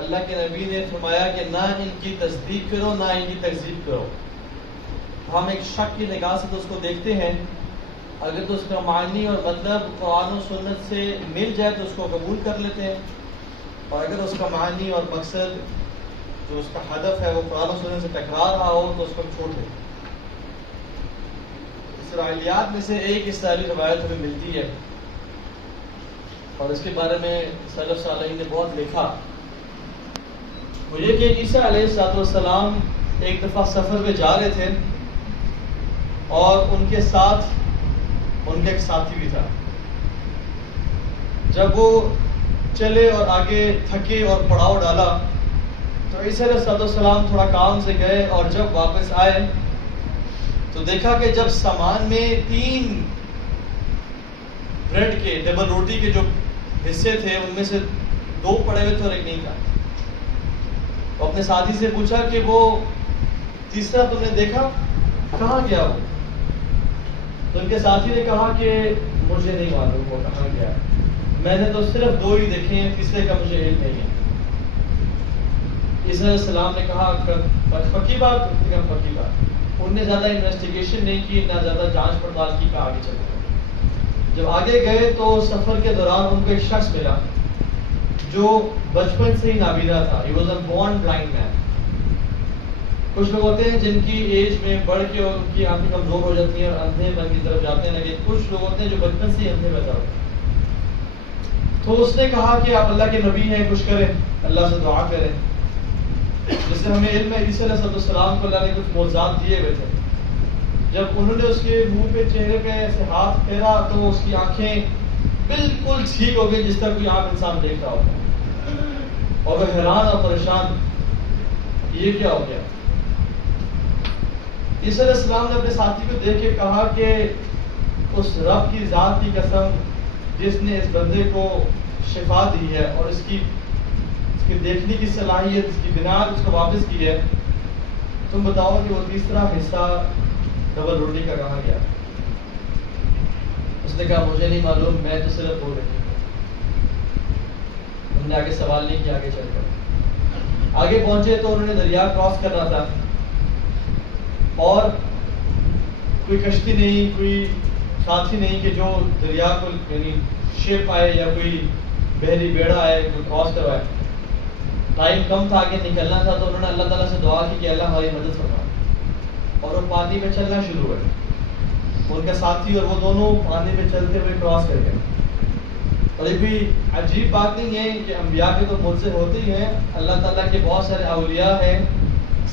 اللہ کے نبی نے فرمایا کہ نہ ان کی تصدیق کرو نہ ان کی تکذیب کرو. ہم ایک شک کی نگاہ سے تو اس کو دیکھتے ہیں، اگر تو اس کا معنی اور مطلب قرآن و سنت سے مل جائے تو اس کو قبول کر لیتے ہیں، اور اگر اس کا معنی اور مقصد جو اس کا ہدف ہے وہ قرآن و سنت سے ٹکرا رہا ہو تو اس کو چھوڑ دیں. اسرائیلیات میں سے ایک اسرائیلی روایت ہمیں ملتی ہے، اور اس کے بارے میں سلف صالحین نے بہت لکھا. وہ یہ کہ عیسیٰ علیہ السلام ایک دفعہ سفر پہ جا رہے تھے، اور ان کے ساتھ ان کا ایک ساتھی بھی تھا. جب وہ چلے اور آگے تھکے اور پڑاؤ ڈالا تو عیسیٰ علیہ السلام تھوڑا کام سے گئے، اور جب واپس آئے تو دیکھا کہ جب سامان میں 3 بریڈ کے ڈبل روٹی کے جو حصے تھے ان میں سے 2 پڑے ہوئے تھے اور ایک نہیں تھا. تو اپنے ساتھی سے پوچھا کہ وہ تیسرا تم نے دیکھا، کہاں گیا وہ؟ تو ان کے ساتھی نے کہا کہ مجھے نہیں معلوم وہ کہاں گیا، میں نے تو صرف 2 ہی دیکھے ہیں، تیسرے کا مجھے علم نہیں ہے. عیسیٰ علیہ السلام نے کہا پکی بات؟ پکی بات. انہوں نے زیادہ انویسٹیگیشن نہیں کی، نہ زیادہ جانچ پڑتال کی، کہا آگے چلتے. جب آگے گئے تو سفر کے دوران ان کو ایک شخص ملا جو بچپن سے ہی نابینا تھا. He was a born blind man. کچھ لوگ ہوتے ہیں جن کی ایج میں بڑھ کے اور ان کی آنکھیں کمزور ہو جاتی ہیں اور اندھے پن کی طرف جاتے ہیں، لیکن کچھ لوگ ہوتے ہیں جو بچپن سے ہی اندھے پیدا ہوتے ہیں. تو اس نے کہا کہ آپ اللہ کے نبی ہیں، کچھ کریں، اللہ سے دعا کریں. جس سے ہمیں علم ہے عیسیٰ علیہ السلام کو اللہ نے کچھ معجزات دیے ہوئے تھے. جب انہوں نے اس کے منہ پہ چہرے پہ ایسے ہاتھ پھیرا تو اس کی آنکھیں بالکل ٹھیک ہو گئی، جس طرح کوئی عام انسان دیکھ رہا ہوتا. اور وہ حیران اور پریشان، یہ کیا ہو گیا؟ عیسیٰ علیہ السلام نے اپنے ساتھی کو دیکھ کے کہا کہ اس رب کی ذات کی قسم جس نے اس بندے کو شفا دی ہے اور اس کی دیکھنے کی صلاحیت، اس کی بنا اس کو واپس کی ہے، تم بتاؤ کہ وہ تیسرا حصہ ڈبل روٹی کا کہاں گیا؟ اس نے کہا مجھے نہیں معلوم، میں تو صرف 2 دیکھی. انہوں نے آگے سوال نہیں کیا. آگے چل کر آگے پہنچے تو انہوں نے دریا کراس کرنا تھا، اور کوئی کشتی نہیں، کوئی ساتھی نہیں کہ جو دریا کو یعنی شپ آئے یا کوئی بحری بیڑا آئے جو کراس کروائے. ٹائم کم تھا، آگے نکلنا تھا. تو انہوں نے اللہ تعالیٰ سے دعا کی کہ اللہ ہماری مدد فرما، اور وہ پانی میں چلنا شروع ہوئے. ان کا ساتھی اور وہ دونوں پانی میں چلتے ہوئے کراس کر گئے. اور یہ بھی عجیب بات نہیں ہے کہ انبیاء کے تو معجزے ہوتے ہی ہیں، اللہ تعالیٰ کے بہت سارے اولیاء ہیں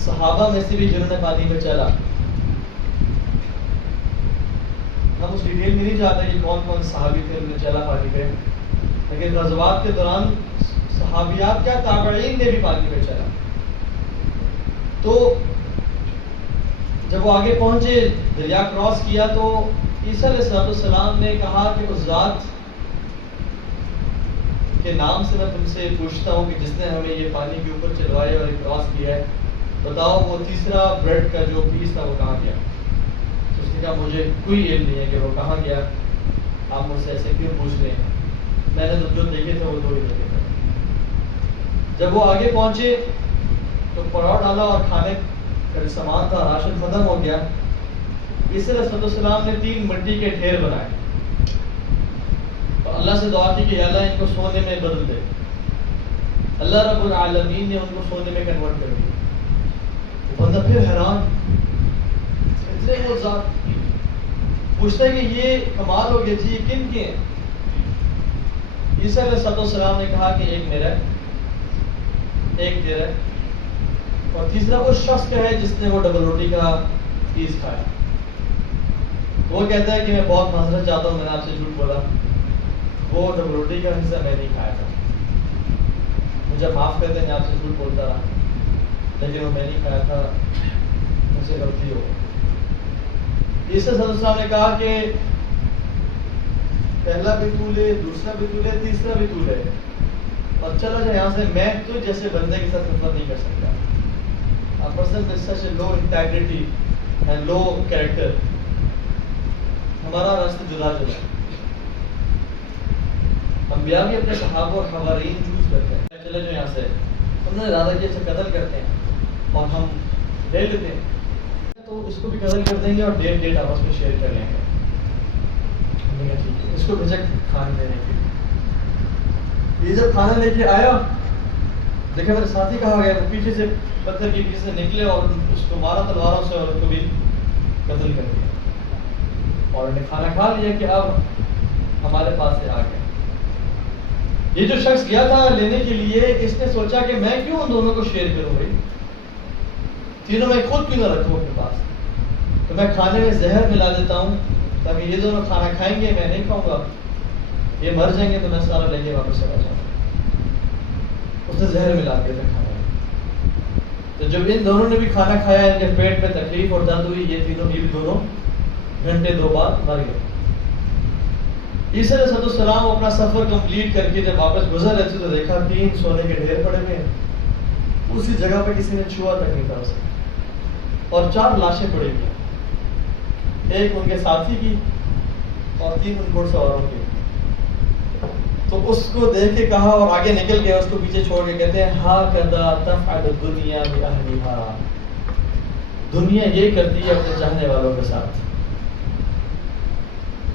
صحابہ میں سے بھی جنہوں نے پانی میں چلا. ہم اس ڈیٹیل میں نہیں جاتے کہ کون کون صحابی تھے انہوں نے چلا پانی پہ، لیکن غزوات کے دوران صحابیات کیا تابعین نے بھی پانی میں چلا. تو جب وہ آگے پہنچے، دریا کراس کیا، تو عیسیٰ علیہ السلام نے کہا کہ اس ذات کے نام سے میں تم سے پوچھتا ہوں کہ جس نے ہمیں یہ پانی کے اوپر چلوائے اور کراس کیا ہے، بتاؤ وہ تیسرا بریڈ کا جو پیس تھا وہ کہاں گیا؟ تو اس نے کہا مجھے کوئی علم نہیں ہے کہ وہ کہاں گیا، آپ مجھ سے ایسے کیوں پوچھ رہے ہیں، میں نے تو جو دیکھے تھے وہ 2 ہی دیکھے تھے. جب وہ آگے پہنچے تو پڑاؤ ڈالا اور کھانے کا سامان تھا، راشن ختم ہو گیا. عیسیٰ علیہ السلام نے 3 مٹی کے ڈھیر بنائے اور اللہ سے دعا کی کہ اللہ ان کو سونے میں بدل دے. اللہ رب العالمین نے ان کو سونے میں کنورٹ کر دیا. بندہ پھر حیران، اتنے معجزات پوچھتا ہے کہ یہ کمال ہو گیا جی، یہ کن کے ہیں؟ عیسیٰ علیہ السلام نے کہا کہ ایک میرا ہے، ایک تیرا ہے، اور تیسرا وہ شخص کا ہے جس نے وہ ڈبل روٹی کا پیس کھایا. وہ کہتا ہے کہ میں بہت معذرت چاہتا ہوں، میں نے آپ سے جھوٹ بولا، وہ ڈبل روٹی کا حصہ میں نہیں کھایا تھا، مجھے معاف کر دیں، میں آپ سے جھوٹ بولتا رہا، لیکن وہ میں نہیں کھایا تھا، مجھ سے غلطی ہو. عیسیٰ علیہ السلام نے کہا کہ پہلا بھی تو لے، دوسرا بھی تو لے، تیسرا بھی تو لے، اور چلا جائے یہاں سے. میں تو جیسے بندے کے ساتھ سفر نہیں کر سکتا. A person with such a low integrity and low character, ہمارا راستہ جدا جدا ہے. انبیاء بھی اپنے صحابہ اور حوارین چوز کرتے ہیں. چلے جو یہاں سے انہوں نے ارادہ کیا اچھا قتل کرتے ہیں اور ہم لے لیتے ہیں، تو اس کو بھی قتل کر دیں گے اور ڈیٹ آپس میں شیئر کر لیں گے. ٹھیک ہے، اس کو بھیجا کھانے دینے کے لیے. یہ جب کھانا لے کے آیا، دیکھا میرے ساتھی کہا گیا، وہ پیچھے سے پتھر کے پیچھے سے نکلے اور اس کو مارا تلواروں سے اور اس کو بھی قتل کر دیا. اور انہیں کھانا کھا لیا کہ اب ہمارے پاس سے آ گیا. یہ جو شخص گیا تھا لینے کے لیے، اس نے سوچا کہ میں کیوں ان دونوں کو شیئر کروں بھائی، تینوں میں خود کیوں نہ رکھوں اپنے پاس، تو میں کھانے میں زہر ملا دیتا ہوں تاکہ یہ دونوں کھانا کھائیں گے، میں نہیں کھاؤں گا، یہ مر جائیں گے تو میں سارا لے کے واپس چلا جاؤں گا. اس نے زہر ملا کے رکھا ہے. تو جب ان دونوں نے بھی کھانا کھایا، ان کے پیٹ میں تکلیف اور درد ہوئی، یہ بھی دونوں گھنٹے 2 بعد مر گئے. عیسیٰ علیہ السلام اپنا سفر کمپلیٹ کر کے جب واپس گزر رہے تھے تو دیکھا 3 سونے کے ڈھیر پڑے ہوئے ہیں. اسی جگہ پہ کسی نے چھوا تک نہیں تھا اسے، اور 4 لاشیں پڑی ہوئی ہیں، ایک ان کے ساتھی کی اور 3 ان گھڑ سواروں کی. تو اس کو دیکھ کے کہا اور آگے نکل گیا، اس کو پیچھے چھوڑ کے کہتے ہیں ہاکذا تفعل الدنیا بأہلہا، دنیا یہ کرتی ہے اپنے چاہنے والوں کے ساتھ،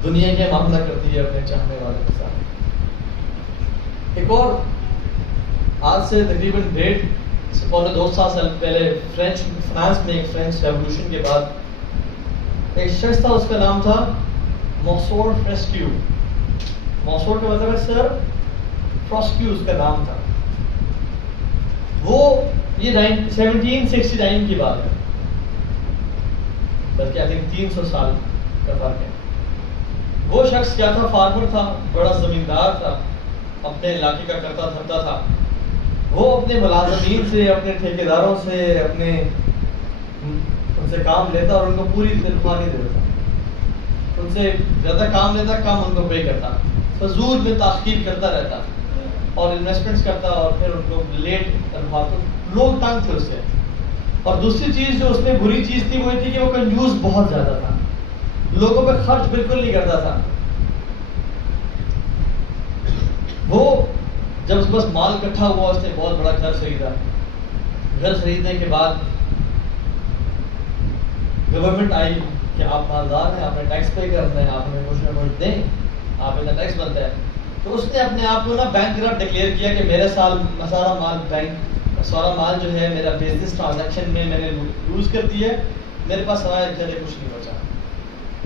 دنیا یہ معاملہ کرتی ہے اپنے چاہنے والوں کے ساتھ. ایک اور آج سے تقریباً 1.5-2 سال پہلے فرانس میں ایک فرینچ ریولوشن کے بعد ایک شخص تھا، اس کا نام تھا موسور فریسکیو. موسور کا مطلب ہے سر فریسکیو، اس کا نام تھا. وہ یہ 1769 کی بات ہے، بلکہ آئی تھنک 300 سال کا فرق ہے. وہ شخص کیا تھا، فارمر تھا، بڑا زمیندار تھا، اپنے علاقے کا کرتا دھرتا تھا. وہ اپنے ملازمین سے، اپنے ٹھیکیداروں سے، ان سے کام لیتا اور ان کو پوری تنخواہ نہیں دیتا. ان سے زیادہ کام لیتا، کم ان کو پے کرتا، فضول میں تاخیر کرتا رہتا اور انویسٹمنٹس کرتا، اور پھر ان کو لیٹ تنخواہ کو لوگ تنگ تھے اس سے. اور دوسری چیز جو اس میں بری چیز تھی وہ یہ تھی کہ وہ کنجوس بہت زیادہ تھا، لوگوں پہ خرچ بالکل نہیں کرتا تھا. وہ جب اس پاس مال اکٹھا ہوا، اس نے بہت بڑا گھر خریدا. گھر خریدنے کے بعد گورنمنٹ آئی کہ آپ مالدار ہیں، آپ نے ٹیکس پے کرنا ہے، آپ ہمیں کچھ نہ کچھ دیں، آپ اتنا ٹیکس بنتا ہے. تو اس نے اپنے آپ کو نا بینک کرپٹ ڈکلیئر کیا کہ میرا سارا مال جو ہے میرا بزنس ٹرانزیکشن میں نے یوز کر دیا ہے، میرے پاس سوائے گھر کچھ نہیں بچا،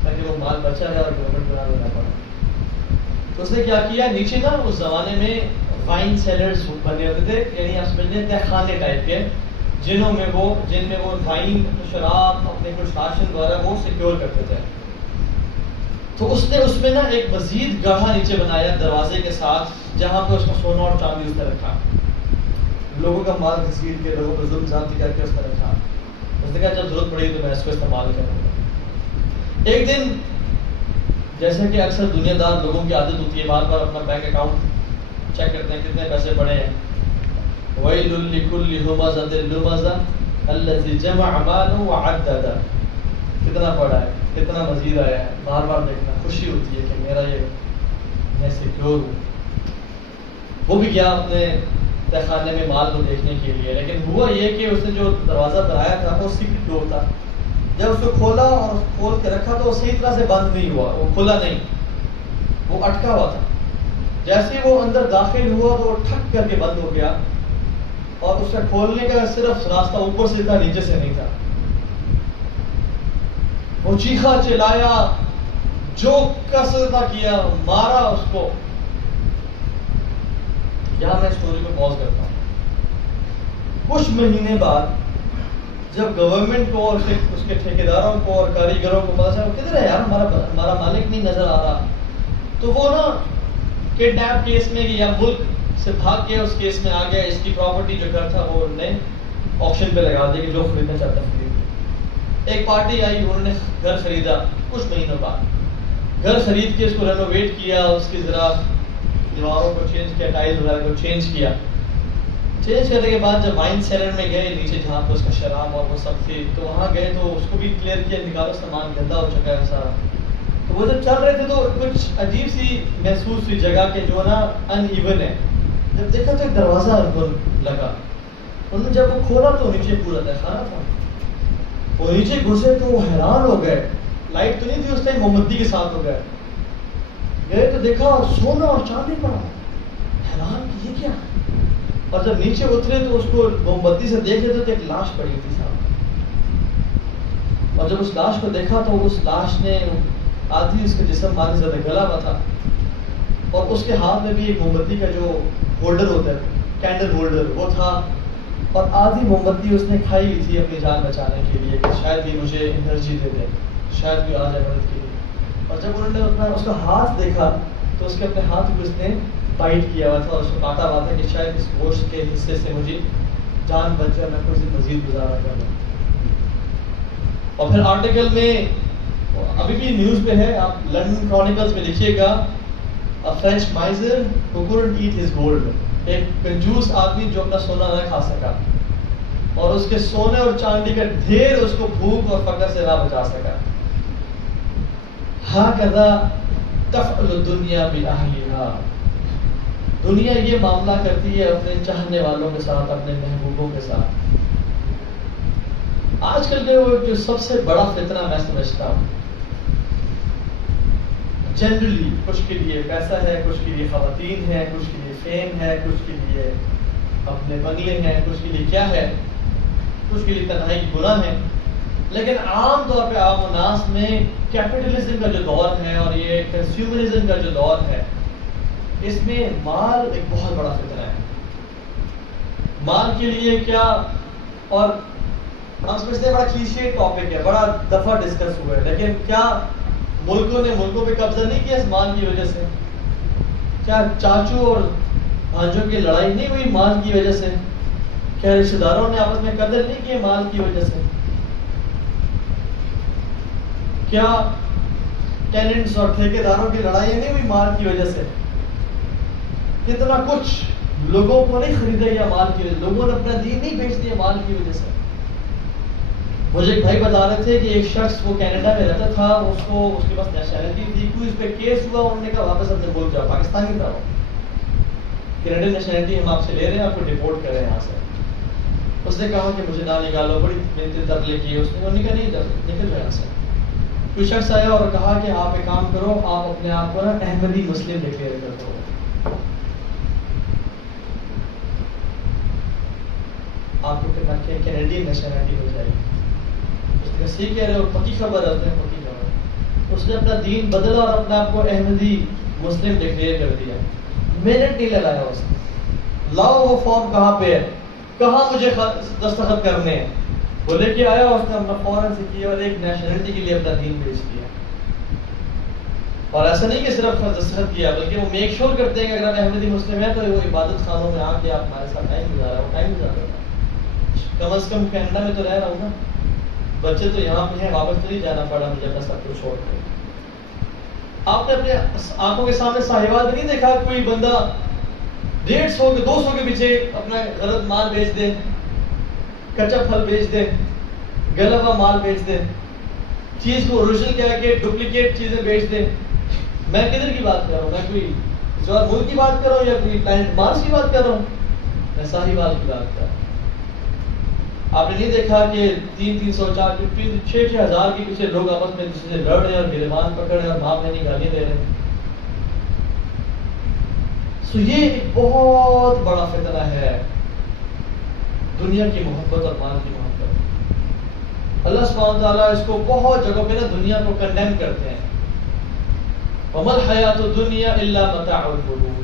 تاکہ وہ مال بچا ہے اور گورنمنٹ بنا دینا پڑا. تو اس نے کیا کیا، نیچے نا اس زمانے میں وائن سیلرز بنے ہوتے تھے، یعنی آپ سمجھ لیں خانے ٹائپ کے، جن میں وہ وائن، شراب، اپنے کچھ راشن وغیرہ وہ سیکیور کرتے تھے. تو اس نے اس میں نا ایک مزید گڑھا نیچے بنایا دروازے کے ساتھ، جہاں پہ اس کا سونا اور چاندی اس نے رکھا، لوگوں کا مال گھسیٹ کے، لوگوں پر ظلم زیادتی کر کے اس نے رکھا. اس نے کہا جب ضرورت پڑی تو میں اس کو استعمال کروں گا. ایک دن جیسے کہ اکثر دنیا دار لوگوں کی عادت ہوتی ہے، بار بار اپنا بینک اکاؤنٹ چیک کرتے ہیں کتنے پیسے پڑے ہیں. وَيْلٌ لِكُلِّ هُمَزَةٍ لُمَزَةٍ الَّذِي جَمَعَ مَالًا وَعَدَّدَهُ، کتنا پڑا ہے، کتنا مزید آیا ہے، بار بار دیکھنا، خوشی ہوتی ہے کہ میرا یہ میں سیکیور ہوں. وہ بھی گیا اپنے تہخانے میں مال کو دیکھنے کے لیے، لیکن ہوا یہ کہ اس نے جو دروازہ بنایا تھا وہ سیکرٹ ڈور تھا. جب اس کو کھولا اور کھول کے رکھا تو وہ صحیح طرح سے بند نہیں ہوا، وہ کھلا نہیں، وہ اٹکا ہوا تھا. جیسے ہی وہ اندر داخل ہوا تو وہ ٹھک کر کے بند ہو گیا، اور اس کا کھولنے کا صرف راستہ اوپر سے تھا، نیچے سے نہیں تھا. وہ چیخا چلایا، جو کسرتا کیا، مارا اس کو. یہاں میں اسٹوری کو پاز کرتا ہوں. کچھ مہینے بعد جب گورنمنٹ کو اور اس کے ٹھیکیداروں کو اور کاریگروں کو پتا چلا کدھر ہے یار ہمارا مالک نہیں نظر آ رہا، تو وہ نا کڈنیپ کیس میں یا ملک سے بھاگ کے اس کیس میں آ گیا. اس کی پراپرٹی جو گھر تھا وہ انہوں نے آکشن پہ لگا دیا کہ جو خریدنا چاہتا ہے خرید. ایک پارٹی آئی، انہوں نے گھر خریدا. کچھ مہینوں بعد گھر خرید کے اس کو رینوویٹ کیا، اس کی ذرا دیواروں کو چینج کیا، ٹائل وغیرہ کو چینج کیا. چینج کرنے کے بعد جب وائن سیلر میں گئے نیچے جہاں پہ اس کا شراب اور وہ سب تھی، تو وہاں گئے تو اس کو بھی کلیئر کیا، نکالو سامان گندا ہو چکا ہے سارا. تو وہ جب چل رہے تھے تو کچھ عجیب سی محسوس ہوئی جگہ کہ جو نا ان ایون ہے. جب دیکھا تو ایک دروازہ ان کو لگا، انہوں نے جب وہ کھولا تو نیچے پورا تہخانہ تھا. وہ نیچے گھسے تو وہ حیران ہو گئے. لائٹ تو نہیں تھی اس ٹائم، موم بتی کے ساتھ ہو گئے. گئے تو دیکھا سونا اور چاندی پڑا. حیران کہ یہ کیا. اور جب نیچے اترے تو اس کو موم بتی سے دیکھے تو ایک لاش پڑی تھی سامنے. اور جب اس لاش کو دیکھا تو اس لاش نے آدھی اس کا جسم مارے زیادہ گلا ہوا تھا، اور اس کے ہاتھ میں بھی ایک موم بتی کا جو ہولڈر ہوتا ہے، کینڈل ہولڈر، وہ تھا. اور آدھی موم بتی اس نے کھائی ہوئی تھی اپنی جان بچانے کے لیے کہ شاید یہ مجھے انرجی دے دے، شاید کوئی آ جائے مدد کے لیے. اور جب انہوں نے اس کا ہاتھ دیکھا تو اس کے اپنے ہاتھ کو اس نے بائٹ کیا ہوا تھا اور اس کو کاٹا ہوا تھا کہ شاید اس گوشت کے حصے سے مجھے جان بچ جائے، میں کچھ مزید گزارا کر لوں. اور پھر آرٹیکل میں ابھی بھی نیوز پہ ہے، آپ لنڈن کرونیکلز میں لکھیے گا، A French miser who couldn't eat his gold. ایک کنجوس آدمی جو اپنا سونا نہ کھا سکا اور اس کے سونے اور چاندی کا ڈھیر اس کو بھوک اور فقر سے نہ بچا سکا. ہاکذا تفعل الدنیا بأہلہا. دنیا یہ معاملہ کرتی ہے اپنے چاہنے والوں کے ساتھ، اپنے محبوبوں کے ساتھ. آج کل کے وہ جو سب سے بڑا فتنہ میں سمجھتا ہوں، جنرلی کچھ کے لیے پیسہ ہے، کچھ کے لیے خواتین ہے، کچھ کے لیے فیم ہے، کچھ کے لیے اپنے بنگلے ہیں، کچھ کے لیے کیا ہے، کچھ کے لیے تنہائی کی گناہ ہے. لیکن عام طور پہ عام الناس میں کیپٹلزم کا جو دور ہے اور یہ کنزیومرزم کا جو دور ہے، اس میں مال ایک بہت بڑا فتنہ ہے. مال کے لیے کیا، اور ہم سمجھتے ہیں بڑا کلیشے ٹاپک ہے، بڑا دفعہ ڈسکس ہوا ہے، لیکن کیا ملکوں نے ملکوں پہ قبضہ نہیں کیا اس مال کی وجہ سے؟ کیا چاچو اور بھانجوں کی لڑائی نہیں ہوئی مال کی وجہ سے؟ کیا رشتہ داروں نے آپس میں قدر نہیں کی مال کی وجہ سے؟ کیا ٹیننٹس اور ٹھیکیداروں کی لڑائی نہیں ہوئی مال کی وجہ سے؟ کتنا کچھ لوگوں کو نہیں خریدا گیا مال کی وجہ سے، لوگوں نے اپنا دین نہیں بیچ دیا مال کی وجہ سے. مجھے ایک بھائی بتا رہے تھے کہ ایک شخص وہ کینیڈا میں رہتا تھا، اس کے پاس نیشنلٹی تھی، کوئی اس پہ کیس ہوا، انہوں نے کہا واپس اپنے ملک جاؤ، پاکستان کی طرف، کینیڈین نیشنلٹی ہم آپ سے لے رہے ہیں، آپ کو ڈیپورٹ کر رہے ہیں یہاں سے. اس نے کہا کہ مجھے نہ نکالو، بڑی منتیں ترلے کی. اس نے کہا نہیں نکل جاؤ یہاں سے. کوئی شخص آیا اور کہا کہ آپ ایک کام کرو، آپ اپنے آپ کو نا احمدی مسلم ڈکلیئر کر دو، آپ کو کینیڈین نیشنلٹی ہو جائے گی. صحیح کہہ رہے ہو، پکی خبر ہے، پکی خبر. اس نے اپنا دین بدلا اور اپنے آپ کو احمدی مسلم ڈکلیئر کر دیا. منٹ نہیں لگایا اس نے. لاؤ وہ فارم کہاں پہ ہے، کہاں مجھے دستخط کرنے ہیں، وہ لے کے آیا. اس نے اپنا فوراً سے کیا اور ایک نیشنلٹی کے لیے اپنا دین بیچ دیا. اور ایسا نہیں کہ صرف دستخط کیا، بلکہ وہ میک شور کرتے ہیں کہ اگر احمدی مسلم ہے تو وہ عبادت خانوں میں آ کے آپ ہمارے ساتھ ٹائم گزارا. وہ ٹائم گزار رہا تھا، کم از کم کینیڈا میں تو رہ رہا ہوں نا، بچے تو یہاں پہ ہیں، واپس تو نہیں جانا پڑا مجھے اپنا سب کچھ چھوڑ کر. آپ نے اپنے آنکھوں کے سامنے صاحبات نہیں دیکھا کوئی بندہ 150 کے 200 کے پیچھے اپنا غلط مال بیچ دے، کچا پھل بیچ دے، گلا ہوا مال بیچ دے، چیز کو اوریجنل کہہ کے ڈپلیکیٹ چیزیں بیچ دے. میں کدھر کی بات کر رہا ہوں؟ میں کوئی کسی اور ملک کی بات کر رہا ہوں یا کوئی پلانٹ مارس کی بات کر رہا ہوں؟ میں صاحبال کی بات کر رہا ہوں. آپ نے نہیں دیکھا کہ 300 400 6 ہزار کے پیچھے لوگ آپس میں دوسرے سے لڑ رہے ہیں اور گریبان پکڑ رہے ہیں اور ماں بہنی گالیاں دے رہے ہیں. سو یہ ایک بہت بڑا فتنہ ہے، دنیا کی محبت اور مال کی محبت. اللہ سبحانہ تعالیٰ اس کو بہت جگہوں پہ نا دنیا کو کنڈیم کرتے ہیں. وَمَا الْحَيَاةُ الدُّنْيَا إِلَّا مَتَاعُ الْغُرُورِ.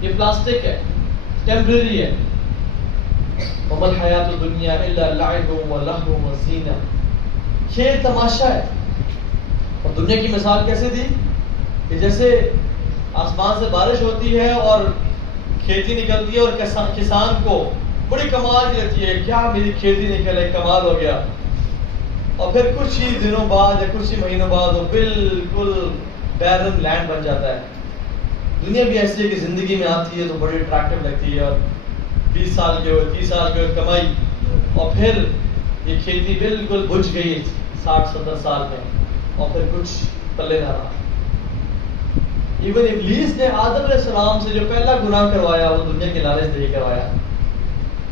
یہ پلاسٹک ہے، ٹیمپریری ہے. وَمَا الْحَيَاةُ الدُّنْيَا إِلَّا لَعِبٌ وَلَهْوٌ وَزِينَةٌ. کھیل تماشا ہے. اور دنیا کی مثال کیسے دی کہ جیسے آسمان سے بارش ہوتی ہے اور کھیتی نکلتی ہے اور کسان کو بڑی کمال رہتی ہے، کیا میری کھیتی نکلے، کمال ہو گیا. اور پھر کچھ ہی دنوں بعد یا کچھ ہی مہینوں بعد وہ بالکل بیرن لینڈ بن جاتا ہے. دنیا بھی ایسی ہے کہ زندگی میں آتی ہے تو بڑی اٹریکٹیو لگتی ہے، اور 20 سال کے ہو 30 سال کے ہو کمائی، اور پھر یہ کھیتی بالکل بجھ گئی 60-70 سال میں، اور پھر کچھ پلے نہ رہا. ایون ابلیس نے آدم علیہ السلام سے جو پہلا گناہ کروایا وہ دنیا کے لالچ سے ہی کروایا.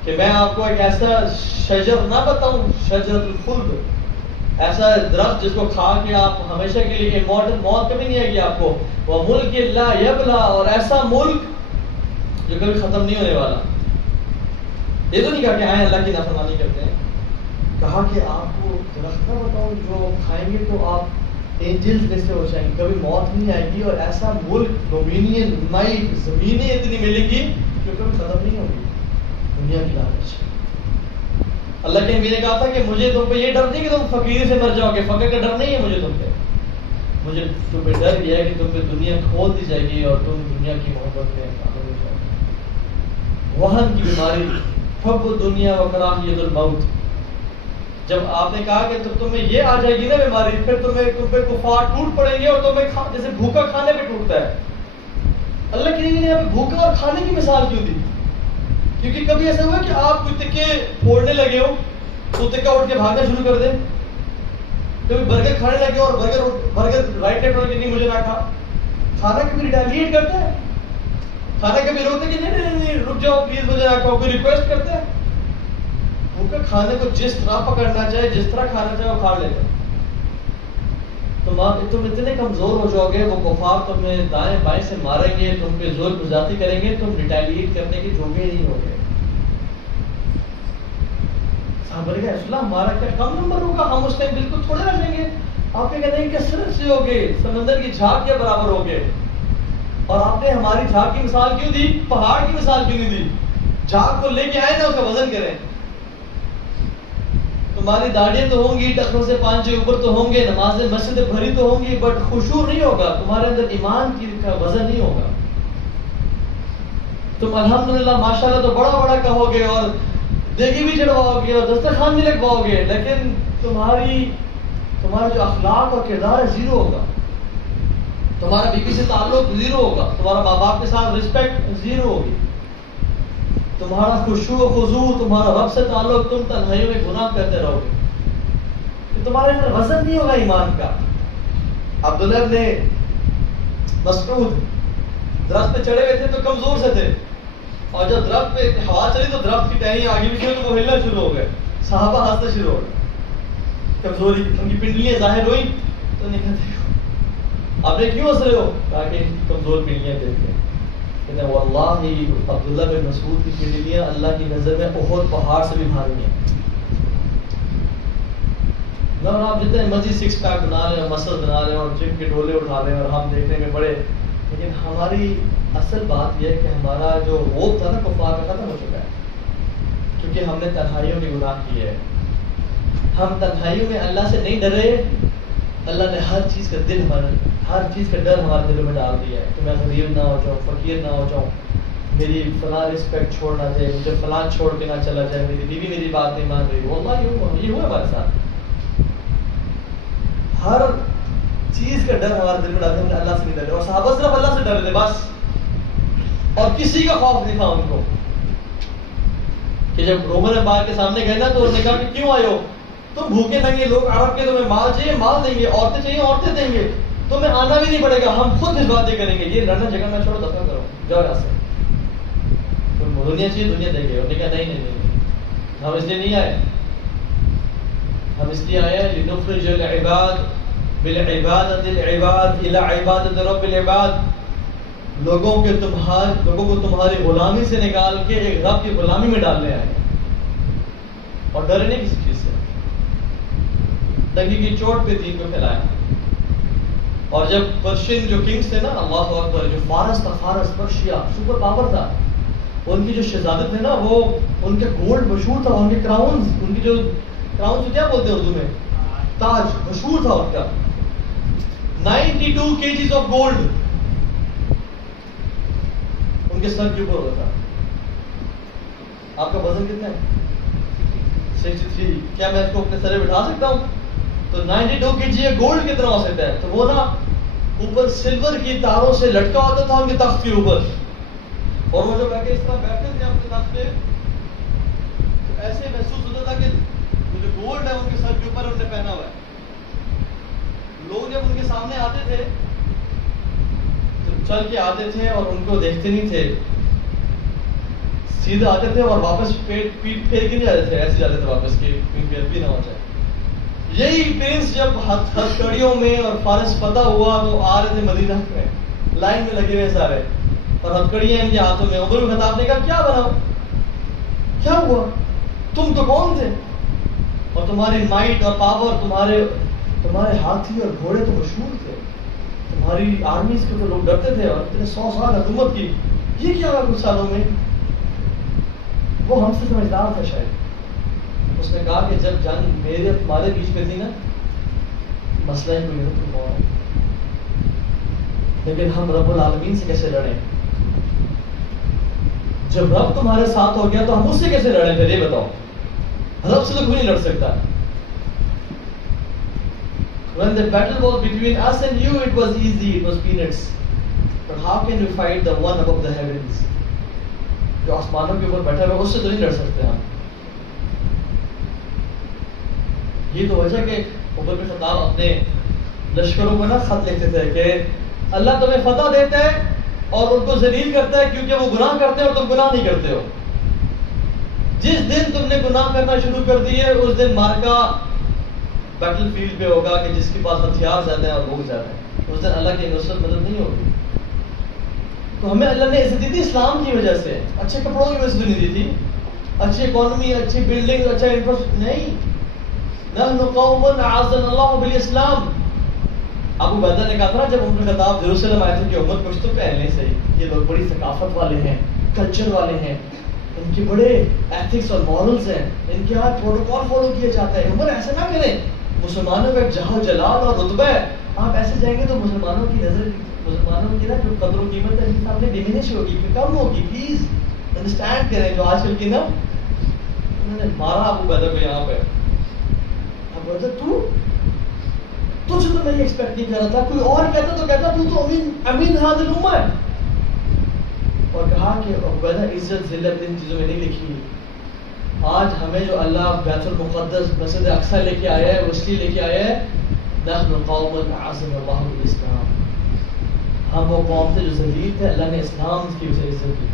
کہ میں آپ کو ایک ایسا شجر نہ بتاؤں، شجرۃ الخلد، ایسا درخت جس کو کھا کے آپ ہمیشہ کے لیے موت کبھی نہیں آئے گی آپ کو، وہ ملک لا یبلا، اور ایسا ملک جو کبھی ختم نہیں ہونے والا. یہ تو نہیں کہا کہ آئیں اللہ کی نافرمانی کرتے ہیں، کہا کہ آپ کو درخت نہ بتاؤں جو کھائیں گے تو آپ اینجلز میں سے ہو جائیں گے، کبھی موت نہیں آئے گی، اور ایسا ملک ڈومینین مائٹ، زمینیں اتنی ملیں گی جو کبھی ختم نہیں ہوگی. دنیا کی لالچ. اللہ کے نبی نے کہا تھا کہ مجھے تم پہ یہ ڈر نہیں کہ تم فقیری سے مر جاؤ گے، فقر کا ڈر نہیں ہے مجھے تم پہ، مجھے تم پہ ڈر یہ ہے کہ تم پہ دنیا کھول دی جائے گی اور تم دنیا کی محبت میں پاگل ہو جاؤ گے. وہن کی بیماری، حب دنیا و کراہیت الموت. جب آپ نے کہا کہ تمہیں یہ آ جائے گی نا بیماری، پھر تم پہ کفار ٹوٹ پڑیں گے، اور تمہیں جیسے بھوکا کھانے پہ ٹوٹتا ہے. اللہ کے نبی نے یہاں پہ بھوکا اور کھانے کی مثال کیوں دی؟ کیونکہ کبھی ایسا ہوا کہ آپ کوئی تکے پھوڑنے لگے ہو تو تکا اٹھ کے بھاگنا شروع کر دیں. کبھی برگر کھانے لگے اور برگر رائٹ لیفٹ کہ نہیں مجھے نہ کھا. کھانا کبھی ریٹیلیٹ کرتا ہے، کھانا کبھی روکتا ہے کہ نہیں رک جاؤ پلیز مجھے نہ کھاؤ، کوئی ریکویسٹ کرتا ہے. بھوکا کھانے کو جس طرح پکڑنا چاہے، جس طرح کھانا چاہے وہ کھا لیتا. تم اتنے کمزور ہو جاؤ گے، وہ کفار تمہیں دائیں بائیں سے ماریں گے، تم پہ زور گزارتی کریں گے، تم ریٹیلیٹ کرنے کے جوگے نہیں ہو گے. صاحب بولے گا رسول اللہ ہمارا کیا کم نمبر ہوگا، ہم اس ٹائم بالکل تھوڑے رکھیں گے. آپ یہ کہتے ہیں کہ کثرت سے ہوگے، سمندر کی جھاگ کے برابر ہوگے. اور آپ نے ہماری جھاگ کی مثال کیوں دی، پہاڑ کی مثال کیوں نہیں دی؟ جھاگ کو لے کے آئے نا، اس کا وزن کریں. تمہاری داڑھیاں تو ہوں گی، ٹخنوں سے پانچے اوپر تو ہوں گے، نمازیں مسجد بھری تو ہوں گی، بٹ خشوع نہیں ہوگا، تمہارے اندر ایمان کا وزن نہیں ہوگا. تم الحمدللہ ماشاءاللہ تو بڑا بڑا کہو گے اور دیگی بھی چڑھواؤ گے اور دسترخوان بھی لگواؤ گے، لیکن تمہارا جو اخلاق اور کردار ہے زیرو ہوگا. تمہارا بیوی سے تعلق زیرو ہوگا، تمہارا ماں باپ کے ساتھ رسپیکٹ زیرو ہوگی، تمہارا خشوع و خضوع، تمہارا رب سے تعلق، تم تنہائیوں میں گناہ کرتے رہو گے. تمہارے اندر وزن نہیں ہوگا ایمان کا. عبداللہ ابن مسعود درخت پہ چڑھے ہوئے تھے تو کمزور سے تھے، اور جب درخت پہ ہوا چلی تو درخت کی ٹہنیاں آگے بھی شروع، تو وہ ہلنا شروع ہو گئے. صحابہ ہنسنا شروع ہو گئے، کمزوری ان کی پنڈلیاں ظاہر ہوئی. تو نہیں کہتے آپ نے کیوں ہنس رہے ہو؟ کہا کہ ان کی کمزور پنڈلیاں دیکھ کے. کہتے ہیں واللہ عبداللہ بن مسعود کی پنڈلیاں اللہ کی نظر میں احد پہاڑ سے بھی بھاری ہیں. آپ جتنے مرضی سکس پیک بنا رہے ہیں، مسل بنا رہے ہیں اور جم کے ڈولے اٹھا رہے ہیں اور ہم دیکھنے میں بڑے، لیکن ہماری اصل بات یہ ہے کہ ہمارا جو روب تھا نا کفار کا ختم ہو چکا ہے، کیونکہ ہم نے تنہائیوں میں گناہ کیے ہے. ہم تنہائیوں میں اللہ سے نہیں ڈرے. اللہ نے ہر چیز کا ڈر ہمارے دلوں میں ڈال دیا ہے کہ میں غریب نہ ہو جاؤں، فقیر نہ ہو جاؤں، میری فلاں رسپیکٹ چھوڑنا چاہیے، مجھے فلاں چھوڑ کے نہ چلا جائے، میری بیوی میری بات نہیں مان رہی. واللہ یہ ہوا ہمارے ساتھ. ہر چیز کا ڈر ہمارے دل میں ڈالتے ہیں، اللہ سے نہیں ڈرے. اور صحابہ صرف اللہ سے ڈر رہے تھے بس، اور کسی کا خوف نہیں تھا ان کو. کہ جب رومن امپائر کے سامنے گئے نا تو انہوں نے کہا کہ کیوں آئے ہو؟ تم بھوکے ننگے لوگ عرب کے، تمہیں مال چاہیے مال دیں گے، عورتیں چاہیے عورتیں دیں گے، تمہیں آنا بھی نہیں پڑے گا، ہم خود اس باتیں کریں گے. یہ لڑنا جگہ نہ چھوڑو، دفع کرو، جاؤ یہاں سے. دنیا چاہیے دنیا دیں گے. انہوں نے کہا نہیں، ہم اس لیے نہیں آئے، ہم اس لیے آئے ہیں لنخرج العباد بالعبادۃ العباد الى عبادۃ رب العباد. لوگوں کو تمہاری غلامی سے نکال کے ایک رب کی غلامی میں ڈالنے آئے. اور ڈرے نہیں کسی چیز سے، ڈنگی کی چوٹ پہ دین کو پھیلایا. اور جب پرشین جو کنگز تھے نا، اللہ اکبر، جو فارس تھا، فارس پرشیا سپر پاور تھا، ان کی جو شہزادے تھے نا، وہ ان کے گولڈ مشہور تھا، ان کے کراؤنز، ان کی جو کراؤنز کیا بولتے ہیں اردو میں، تاج مشہور تھا ان کا. 92 kgs آف گولڈ ان کے سر کے اوپر ہوتا تھا. آپ کا وزن کتنا ہے؟ 63. کیا میں اس کو اپنے سر پہ بٹھا سکتا ہوں؟ تو 92 kg گولڈ کتنا ہو سکتا ہے؟ تو وہ نا اوپر سلور کی تاروں سے لٹکا ہوتا تھا ان کے تخت کے اوپر، اور وہ جو بیٹھے اس طرح بیٹھتے تھے اپنے تخت پہ، تو ایسے محسوس ہوتا تھا کہ وہ جو گولڈ ہے ان کے سر کے اوپر انہوں نے پہنا ہوا ہے. لوگ جب ان کے سامنے آتے تھے تو چل کے آتے تھے اور ان کو دیکھتے نہیں تھے. سیدھے آتے تھے اور واپس پیٹ پھیر کے نہیں جاتے تھے، ایسے جاتے تھے واپس کہ بے نہ ہو جائے. یہی پرنس جب ہتھکڑیوں میں اور فارس فتح ہوا تو آ رہے تھے مدینہ میں، لائن میں لگے ہوئے سارے، اور ہتھکڑیاں ان کے ہاتھوں میں. عمر بن خطاب نے کہا کیا بنا، کیا ہوا، تم تو کون تھے، اور تمہاری مائٹ اور پاور، تمہارے ہاتھی اور گھوڑے تو مشہور تھے، تمہاری آرمیز کے تو لوگ ڈرتے تھے، اور اتنے 100 سال حکومت کی، یہ کیا ہوا کچھ سالوں میں. وہ ہم سے سمجھدار تھا شاید. اس نے کہا کہ جب جنگ میرے اور تمہارے بیچ میں تھی نا، مسئلہ ہی کوئی نہیں تم کون، لیکن ہم رب العالمین سے کیسے لڑیں؟ جب رب تمہارے ساتھ ہو گیا تو ہم اس سے کیسے لڑیں؟ پھر یہ بتاؤ، رب سے تو کوئی نہیں لڑ سکتا. When the battle was between us and you, it was easy, it was peanuts. But how can we fight the one above the heavens? جو آسمانوں کے اوپر بیٹھا ہوا اس سے تو نہیں لڑ سکتے ہم. یہ تو وجہ کہ عمر بن خطاب اپنے لشکروں کو نا خط لکھتے تھے کہ اللہ تمہیں فتح دیتا ہے اور ان کو ذلیل کرتا ہے کیونکہ وہ گناہ کرتے ہیں اور تم گناہ نہیں کرتے ہو. جس دن تم نے گناہ کرنا شروع کر دیے اس دن مارکا بیٹل فیلڈ پہ ہوگا کہ جس کے پاس ہتھیار زیادہ ہیں اور لوگ زیادہ ہیں. اس دن اللہ کی نصرت مدد نہیں ہوگی. تو ہمیں اللہ نے عزت دی تھی اسلام کی وجہ سے، اچھے کپڑوں کی وجہ سے نہیں دی تھی، اچھی اکانومی، اچھی بلڈنگ، اچھا انفراسٹرکچر نہیں. نحن قوم اعزنا اللہ بالاسلام. ابو عبیدہ نے کہا تھا جب عمر بن خطاب یروشلم آئے تھے کہ عمر کچھ تو پہن لیں صحیح، یہ لوگ بڑی ثقافت والے ہیں، کلچر والے ہیں، ان کے بڑے ایتھکس اور مورلز ہیں، ان کے ہاتھ پروٹوکول فالو کیا جاتا ہے. عمر ایسا نہ کریں، مسلمانوں کا ایک جہو جلال اور رتبہ ہے، آپ ایسے جائیں گے تو مسلمانوں کی نظر، مسلمانوں کی نا جو قدر و قیمت ہے ان کے سامنے ڈیمینش ہوگی، کم ہوگی. پلیز انڈرسٹینڈ کریں. جو آج کل کی نا انہوں نے مارا ابو عبیدہ کو یہاں پہ. ابو عبیدہ تجھ تو میں یہ ایکسپیکٹ نہیں کر رہا تھا، کوئی اور کہتا تو کہتا تو امین حاضر الامہ ہے. اور کہا کہ ابو عبیدہ عزت ذلت ان چیزوں میں نہیں لکھی. آج ہمیں جو اللہ بیت المقدس مسجد اقصی لے کے آیا ہے وہ اس لیے لے کے آیا ہے نحن قوم اعزنا اللہ بالاسلام. ہم وہ قوم تھے جو ذلیل تھے، اللہ نے اسلام کی وجہ سے عزت دی.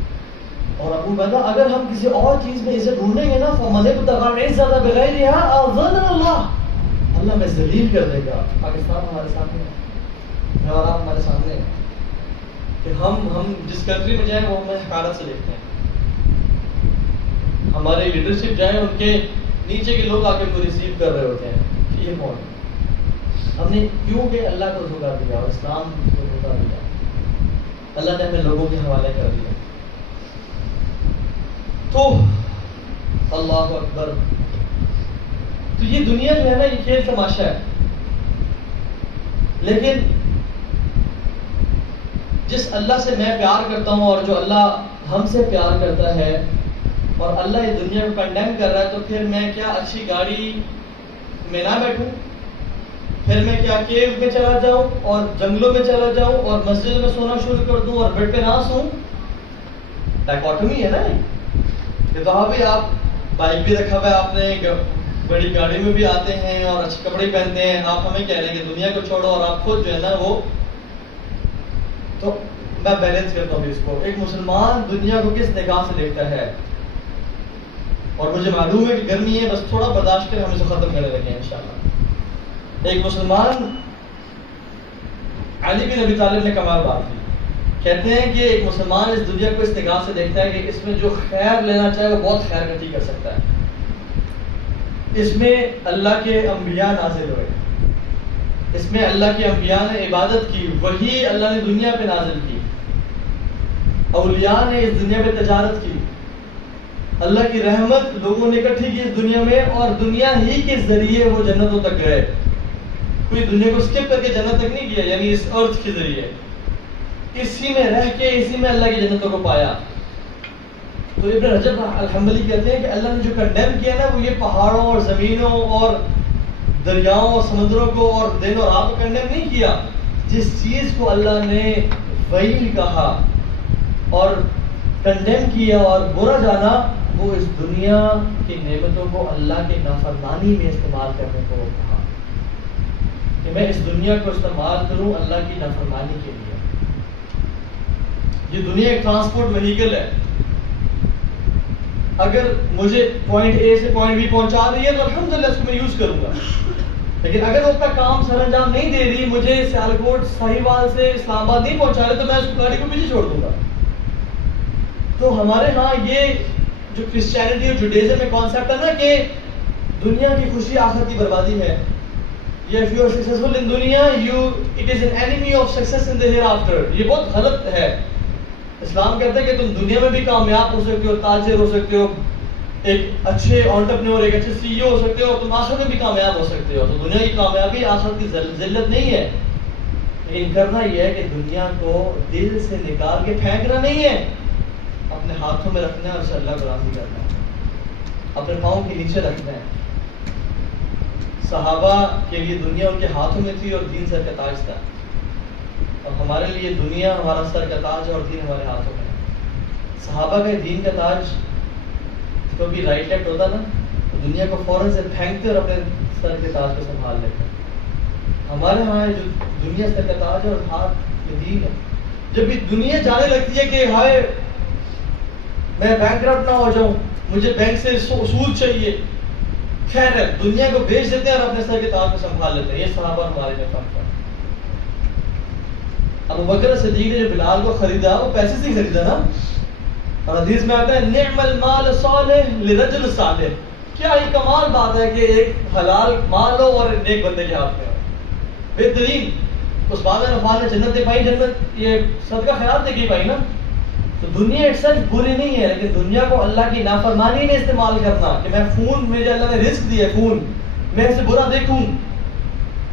اور ابو عبیدہ اگر ہم کسی اور چیز میں عزت ڈھونڈیں گے نا فمن ابتغى العزة بغيرها اذلنا اللہ، اللہ میں ذلیل کر دے گا. پاکستان ہمارے سامنے ہے، میں اور آپ ہمارے سامنے ہیں کہ ہم جس کنٹری میں جائیں وہ ہمیں حقارت سے دیکھتے ہیں. ہمارے لیڈرشپ جائیں ان کے نیچے کے لوگ آ کے کو ریسیو کر رہے ہوتے ہیں کہ یہ کون ہے. ہم نے کیوں کہ اللہ کو دھوکہ دیا اور اسلام کو دھوکہ دیا، اللہ نے ہمیں لوگوں کے حوالے کر دیا. تو اللہ اکبر. تو یہ دنیا جو ہے نا یہ کھیل تماشا ہے، لیکن جس اللہ سے میں پیار کرتا ہوں اور جو اللہ ہم سے پیار کرتا ہے اور اللہ یہ دنیا کو کنڈیم کر رہا ہے، تو پھر میں کیا اچھی گاڑی میں نہ بیٹھوں، پھر میں کیا کیو میں چلا جاؤں اور جنگلوں میں چلا جاؤں اور مسجد میں سونا شروع کر دوں اور بیڈ پہ نہ سوں؟ ڈائکوٹمی ہے نا یہ. تو ہاں بھی آپ بائک بھی رکھا ہوا ہے آپ نے، بڑی گاڑی میں بھی آتے ہیں اور اچھے کپڑے پہنتے ہیں، آپ ہمیں کہہ رہے ہیں کہ دنیا کو چھوڑو اور آپ خود جو ہے نا وہ. تو میں بیلنس کرتا ہوں اس کو. ایک مسلمان دنیا کو کس نگاہ سے دیکھتا ہے، اور مجھے معلوم ہے کہ گرمی ہے، بس تھوڑا برداشت کر ہم اسے ختم کرنے لگے ہیں انشاءاللہ. ایک مسلمان، علی بن ابی طالب نے کمال بات کی، کہتے ہیں کہ ایک مسلمان اس دنیا کو اس نگاہ سے دیکھتا ہے کہ اس میں جو خیر لینا چاہے وہ بہت خیر گتی کر سکتا ہے. اس میں اللہ کے انبیاء نازل ہوئے، اس میں اللہ کے انبیاء نے عبادت کی، وہی اللہ نے دنیا پہ نازل کی، اولیاء نے اس دنیا پہ تجارت کی، اللہ کی رحمت لوگوں نے اکٹھی کی اس دنیا میں، اور دنیا ہی کے ذریعے وہ جنتوں تک گئے. کوئی دنیا کو سکپ کر کے جنت تک نہیں گیا، یعنی اس ارتھ کے ذریعے اسی میں رہ کے اسی میں اللہ کی جنتوں کو پایا. تو ابن رجب الحنبلی کہتے ہیں کہ اللہ نے جو کنڈیم کیا نا وہ یہ پہاڑوں اور زمینوں اور دریاؤں اور سمندروں کو اور دن اور رات کو کنڈیم نہیں کیا. جس چیز کو اللہ نے ویل کہا اور کنڈیم کیا اور برا جانا، وہ اس دنیا کی نعمتوں کو اللہ کے نافرمانی میں استعمال کرنے کو کہا کہ میں اس دنیا کو استعمال کروں اللہ کی نافرمانی کے لیے. یہ دنیا ایک ٹرانسپورٹ وہیکل ہے. اگر مجھے پوائنٹ اے سے پوائنٹ بی پہنچا رہی ہے تو الحمدللہ اس کو میں یوز کروں گا. لیکن اگر وہ اپنا کام سر انجام نہیں دے رہی, مجھے سیالکوٹ صحیحوال سے اسلام آباد نہیں پہنچا رہے, تو میں اس گاڑی کو پیچھے چھوڑ دوں گا. تو ہمارے ہاں یہ جو کرسچینٹی اور جوڈیزم میں کانسیپٹ ہے نا کہ دنیا کی خوشی آخرت کی بربادی ہے. If you are successful in دنیا, it is an enemy of success in the hereafter. یہ بہت غلط ہے. اسلام کہتا ہے کہ تم دنیا میں بھی کامیاب ہو سکتے ہو, تاجر ہو سکتے ہو, ایک اچھے انٹرپرینور, ایک اچھے سی ای او ہو سکتے ہو, اور تم آخرت میں بھی کامیاب ہو سکتے ہو. تو دنیا کی کامیابی آخرت کی ذلت نہیں ہے. لیکن کرنا یہ ہے کہ دنیا کو دل سے نکال کے پھینکنا نہیں ہے, اپنے ہاتھوں میں رکھنا ہے اور اسے اللہ کو راضی کرنا ہے, اپنے پاؤں کے نیچے رکھنا ہے. صحابہ کے لیے دنیا ان کے ہاتھوں میں تھی اور دین سر کا تاج تھا, اور ہمارے لیے دنیا ہمارا سر کا تاج ہے اور دین ہمارے ہاتھوں میں. صحابہ کا دین کا تاج تو بھی رائٹ لیفٹ ہوتا نا, تو دنیا کو فوراً سے پھینکتے اور اپنے سر کے تاج کو سنبھال لیتے. ہمارے ہاں جو دنیا سر کا تاج ہے اور ہاتھ میں دین ہے. جب بھی دنیا جانے لگتی ہے کہ ہائے میں بینکرپٹ نہ ہو جاؤں, مجھے بینک سے سود چاہیے, خیر ہے, دنیا کو بیچ دیتے ہیں اور اپنے سر کے تاج کو سنبھال لیتے ہیں. یہ صحابہ ہمارے میں فرق ہے. ابو بکر صدیق نے جو بلال کو خریدا وہ پیسے سے ہی خریدا نا, اور حدیث میں آتا ہے نعم المال صالح لرجل صالح. کیا ہی کمال بات ہے کہ ایک حلال مال ہو اور نیک بندے کے ہاتھ میں ہو, بہترین. اس بعد نفال نے جنت دے پائی, جنت یہ صدقہ خیرات دے گئی پائی نا. تو دنیا اٹسیلف بری نہیں ہے, لیکن دنیا کو اللہ کی نافرمانی میں استعمال کرنا, کہ میں فون, مجھے اللہ نے رزق دیا ہے فون, میں اسے برا دیکھوں,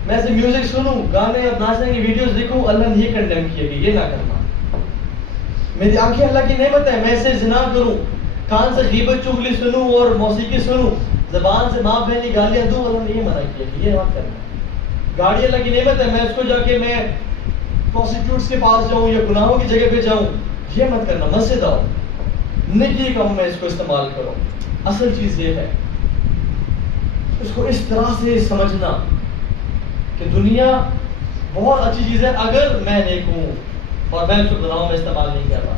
میں اسے میوزک سنوں, گانے اور ناچنے کی ویڈیوز دیکھوں, اللہ نے یہ کنڈیم کیا کہ یہ نہ کرنا. میری آنکھیں اللہ کی نعمت ہے, میں اسے زنا کروں, کان سے غیبت چغلی سنوں اور موسیقی سنوں, زبان سے ماں بہن کی گالیاں دوں, اللہ نے یہ منع کیا کہ یہ مت کرنا. گاڑی اللہ کی نعمت ہے, میں اس کو جا کے میں پروسٹیٹیوٹس کے پاس جاؤں یا گناہوں کی جگہ پہ جاؤں, یہ مت کرنا. مسجد آؤ, نیکی کام میں اس کو استعمال کرو. اصل چیز یہ ہے اس کو اس طرح سے سمجھنا کہ دنیا بہت اچھی چیز ہے اگر میں نیک ہوں اور میں اس کو گناہوں میں استعمال نہیں کر رہا,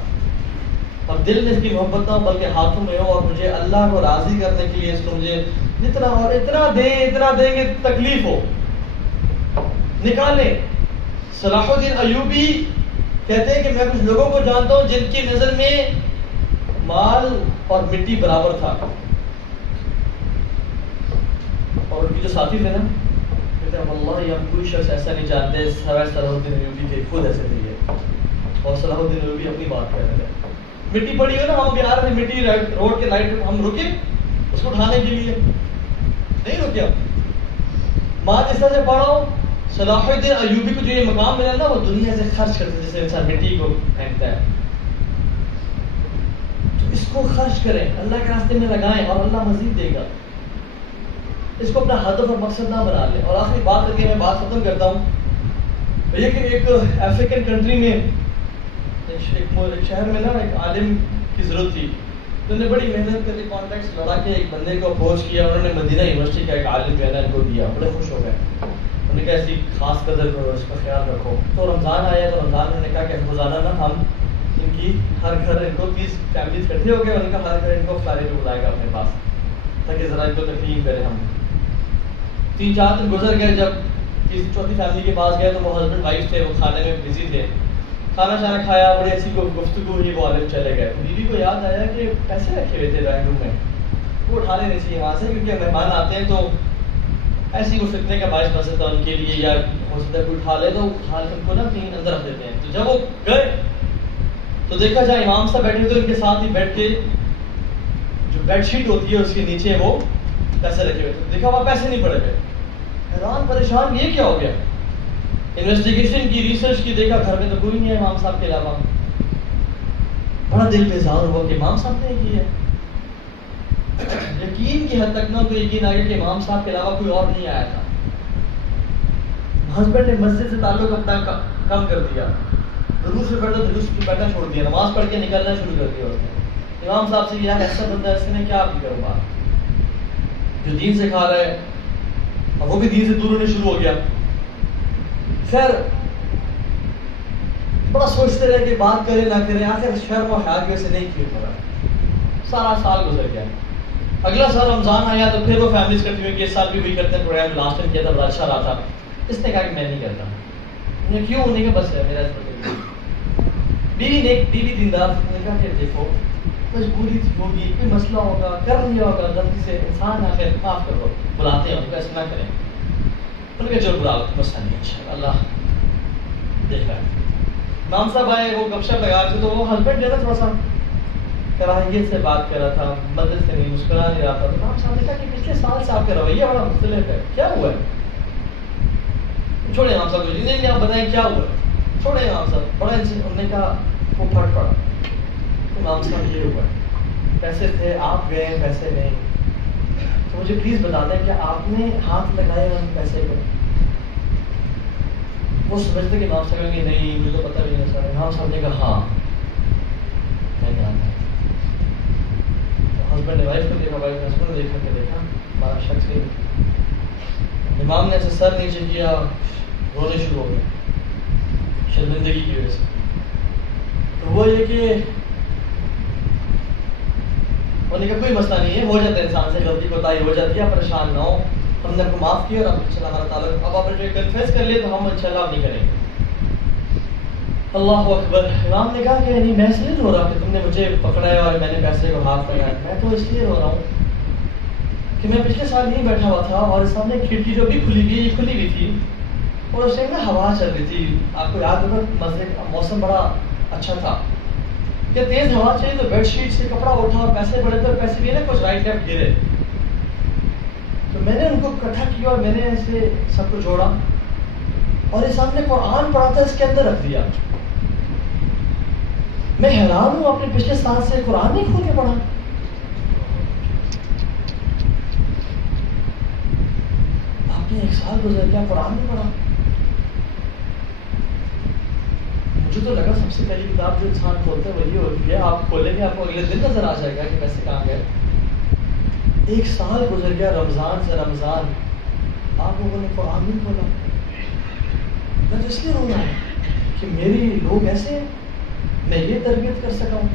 اور دل میں اس کی محبت نہ ہو بلکہ ہاتھوں میں ہو, اور مجھے اللہ کو راضی کرنے کے لیے اس کو مجھے جتنا اور اتنا دیں گے تکلیف ہو نکالیں. صلاح الدین ایوبی کہتے ہیں کہ میں کچھ لوگوں کو جانتا ہوں جن کی نظر میں مال اور مٹی برابر تھا, اور ان کی جو ساتھی تھے نا کہتے ہیں واللہ ہم کوئی شخص ایسا نہیں جانتے سوائے صلاح الدین ایوبی کے, خود ایسے تھے یہ. اور صلاح الدین ایوبی اپنی بات کہہ رہے تھے, مٹی پڑی ہو نا, ہم بہار میں مٹی روڈ کے لائٹ ہم رکے اس کو اٹھانے کے لیے نہیں رکے, ہم مال اس طرح سے پڑھو. صلاح الدین ایوبی کو جو یہ مقام ملا نا وہ دنیا سے خرچ کرتے جیسے انسان مٹی کو پھینکتا ہے. تو اس کو خرچ کریں, اللہ کے راستے میں لگائیں اور اللہ مزید دے گا. اس کو اپنا ہدف اور مقصد نہ بنا لیں. اور آخری بات کر کے میں بات ختم کرتا ہوں. ایک افریقن کنٹری میں ایک شہر میں نا ایک عالم کی ضرورت تھی, تو انہوں نے بڑی محنت کر کے کانٹیکٹس لڑا کے ایک بندے کو اپروچ کیا, انہوں نے مدینہ یونیورسٹی کا ایک عالم جو ہے نا ان کو دیا, بڑے خوش ہو گئے. انہوں نے کہا ایسی خاص قدر کرو, اس کا خیال رکھو. تو رمضان آیا تو رمضان میں نے کہا کہ روزانہ نا ہم ان کی ہر گھر, ان کو 30 فیملیز اکٹھے ہو گئے, ان کا ہر گھر ان کو افطاری پہ بلائے گا اپنے پاس تاکہ ذرا ان کو تکلیف کرے. ہم 3-4 دن گزر گئے, جب 4تھی فیملی کے پاس گئے تو وہ ہسبینڈ وائف تھے, وہ کھانے میں بزی تھے, کھانا شانا کھایا, بڑی اچھی گفتگو ہوئی, وہ عالم چلے گئے. بیوی کو یاد آیا کہ پیسے رکھے ہوئے تھے ڈرائنگ روم میں, وہ اٹھا لینے چاہیے وہاں سے, کیونکہ مہمان آتے ہیں تو ایسی وہ فتنے کا باعث بن سکتا ہے ان کے لیے, یا ہو سکتا ہے کوئی اٹھا لے تو اٹھا کے ان کو نا کہیں اندر رکھ دیتے ہیں. تو جب وہ گئے تو دیکھا جائے امام صاحب بیٹھے ہوئے, ان کے ساتھ ہی بیٹھ کے جو بیڈ شیٹ ہوتی ہے اس کے نیچے وہ پیسے رکھے ہوئے تھے. دیکھا وہاں پیسے نہیں پڑے ہوئے, حیران پریشان یہ کیا ہو گیا. انویسٹیگیشن کی, ریسرچ کی, دیکھا گھر میں تو کوئی نہیں ہے امام صاحب کے علاوہ. بڑا دل بیزار ہوا کہ امام صاحب نے کی ہے. یقین کی حد تک نہ تو یقین آ گیا کہ امام صاحب کے علاوہ کوئی اور نہیں آیا تھا. ہسبینڈ نے مسجد سے تعلق اپنا کم کر دیا, دروس میں بیٹھا دروس کی بیٹھنا چھوڑ دیا, نماز پڑھ کے نکلنا شروع کر دیا اس نے. امام صاحب سے یار ایسا بندہ ہے, اس نے کیا آپ کی کروں بات, جو دین سکھا رہا ہے اور وہ بھی دین سے دور ہونے شروع ہو گیا. خیر بڑا سوچتے رہے کہ بات کرے نہ کرے, آخر شرم و حیا کی وجہ سے نہیں کیوں پڑا. سارا سال گزر گیا. اگلا سال رمضان آیا تو پھر وہ فیملیز کرتی ہوئی کہ اس سال بھی وہی کرتے ہیں پروگرام لاسٹ ٹائم کیا تھا بڑا اچھا رہا تھا. اس نے کہا کہ میں نہیں کرتا. انہیں کیوں؟ انہیں کہا بس میرا اس پر بیوی دیندار نے کہا کہ دیکھو مجبوری ہوگی، کوئی مسئلہ ہوگا، کر لیا ہوگا غلطی سے، انسان آخر معاف کر دو، بلاتے ہیں ان کو ایسا نہ کریں. ان کا جو برا مسئلہ نہیں ہے اللہ دیکھ رہا ہے. امام صاحب آئے، وہ گپ شپ لگا رہے تھے تو وہ ہسبینڈ جو ہے تھوڑا سا کراہیت سے بات کر رہا تھا، مدد سے نہیں، مسکرا نہیں رہا تھا. تو امام صاحب نے کہا کہ پچھلے سال سے آپ کا رویہ بڑا مختلف ہے، کیا ہوا ہے؟ چھوڑے امام صاحب کو، نہیں آپ بتائیں کیا ہوا ہے؟ چھوڑے امام صاحب. بڑا انہوں نے کہا وہ پھٹ پڑا. امام صاحب یہ ہوا ہے، پیسے تھے، آپ گئے، پیسے نہیں، تو مجھے پلیز بتا دیں کہ آپ نے ہاتھ لگائے ان پیسے کو؟ وہ سمجھتے کہ امام صاحب کہ نہیں مجھے تو پتہ بھی نہیں سر. امام صاحب نے کہا ہاں میں جانتا. ہسبینڈ نے وائف کو دیکھا، وائف نے ہسبینڈ کو دیکھا کہ دیکھا ہمارا شخص ہی. امام نے ایسے سر نیچے کیا، رونے شروع ہو گئے شرمندگی کی وجہ سے. تو وہ یہ کہ انہوں نے کہا کوئی مسئلہ نہیں ہے، ہو جاتا ہے انسان سے، غلطی کوتاہی ہو جاتی ہے، پریشان نہ ہو، ہم نے آپ کو معاف کیا اور اب انشاءاللہ ہمارا تعلق اب آپ نے کنفیس کر لیا تو ہم انشاءاللہ اب نہیں کریں گے. اللہ اکبر. امام نے کہا کہ نہیں میں اس لیے رو رہا کہ تم نے مجھے پکڑا ہے اور میں نے پیسے کو ہاتھ لگایا. میں تو اس لیے رو رہا ہوں کہ میں پچھلے سال یہیں بیٹھا ہوا تھا اور سامنے کھڑکی جو بھی کھلی ہوئی ہے یہ کھلی ہوئی تھی اور اس ٹائم میں ہوا چل رہی تھی. آپ کو یاد ہوگا مزے موسم بڑا اچھا تھا کہ تیز ہوا چلی تو بیڈ شیٹ سے کپڑا اٹھا اور پیسے پڑے تھے اور پیسے بھی نا کچھ رائٹ لیفٹ گرے. تو میں نے ان کو اکٹھا کیا اور میں نے ایسے سب کو جوڑا اور یہ سامنے قرآن پڑھا تھا، اس کے اندر رکھ دیا. میں حیران ہوں اپنے پچھلے سال سے قرآن نہیں کھول کے پڑھا. آپ نے ایک سال گزر گیا قرآن نہیں پڑھا. مجھے تو لگا سب سے پہلی کتاب جو انسان کھولتے ہیں وہی ہوتی ہے، آپ کھولیں گے آپ کو اگلے دن نظر آ جائے گا کہ پیسے کہاں گئے. ایک سال گزر گیا رمضان سے رمضان، آپ لوگوں نے قرآن نہیں کھولا. میں تو اس لیے رو رہا ہوں کہ میری لوگ ایسے ہیں، میں یہ تربیت کر سکا ہوں.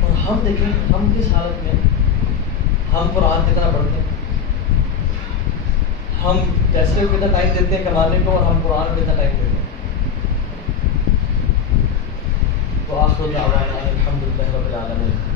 اور ہم دیکھیں ہم کس حالت میں، ہم قرآن کتنا پڑھتے ہیں، ہم پیسے کو کتنا ٹائم دیتے ہیں کمانے کو اور ہم قرآن کو کتنا ٹائم دیتے ہیں. وآخر دعوانا الحمدللہ رب العالمین.